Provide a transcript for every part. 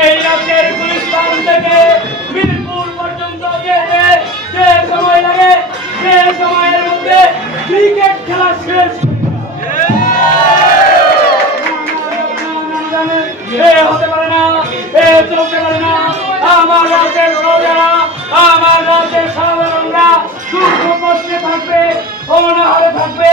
এই রাজ্যের গুলিস্তান থেকে মিরপুর পর্যন্ত যেতে যে সময় লাগে সে সময়ের মধ্যে ক্রিকেট খেলা শেষ এ হতে পারে না এ চলতে পারে না। আমার রাজ্যের প্রজারা আমার রাজ্যের সাধারণরা দুঃখ কষ্টে থাকবে অনাহারে থাকবে।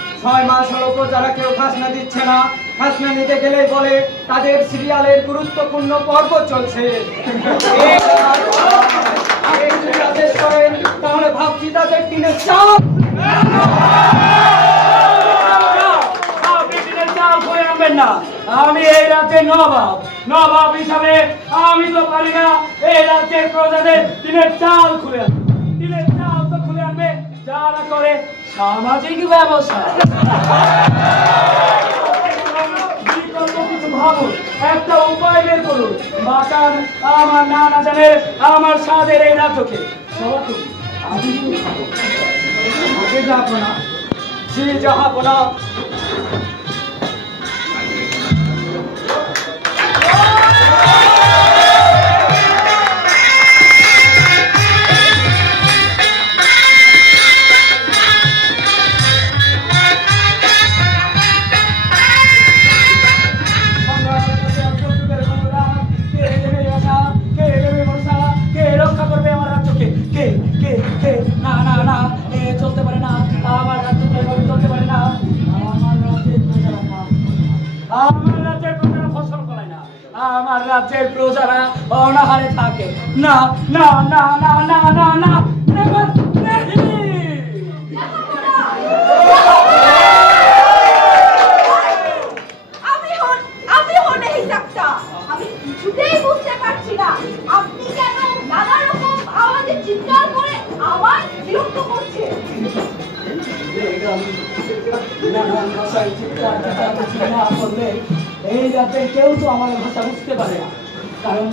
ছয় মাস হলো প্রজারা কেউ খাসনা দিচ্ছে না। খাসনা নিতে গেলেই বলে, তাদের সিরিয়ালের গুরুত্বপূর্ণ পর্ব চলছে। তাহলে ভাবছি তাদের টিনের চাপ। না আমি এই রাজ্যের নবাব। নবাব হিসাবে আমি তো পারি না, এই রাজ্যের প্রজাদের দিনের চাল খুলে দিনের চাল তো খুলে আনবে। যারা করে সামাজিক ভাবুন একটা উপায় বের করুন। বাঁচান আমার নানা জানের আমার স্বাদের এই সবাই আমি আগে যাব না। জি যাহাবো না। আমার রাজ্যের প্রজারা অনাহারে থাকে না না না না না না না না আপনি কেন নানা রকম আওয়াজে এই রাতে কেউ তো আমার ভাষা বুঝতে পারে না। কারণ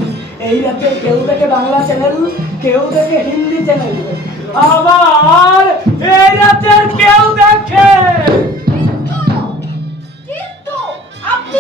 এই রাতে কেউ দেখে বাংলা চ্যানেল কেউ দেখে হিন্দি চ্যানেল আবার এই রাতের কেউ দেখে। কিন্তু কিন্তু আপনি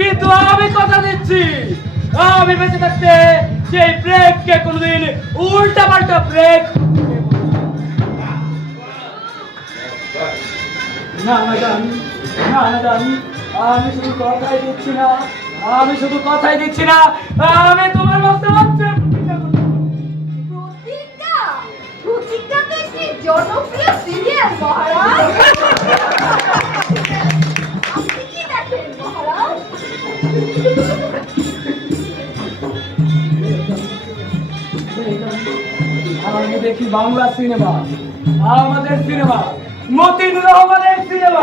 কিন্তু আমি কথা দিচ্ছি। আমি বেঁচে থাকতে সেই ব্রেককে কোনোদিন উল্টা পাল্টা ব্রেক না জানি না না আমি শুধু কথাই দিচ্ছি না। আমি শুধু কথাই দিচ্ছি না। আমি তোমার মতো হচ্ছে আমি দেখি বাংলা সিনেমা। আমাদের সিনেমা। মতিন রহমানের সিনেমা।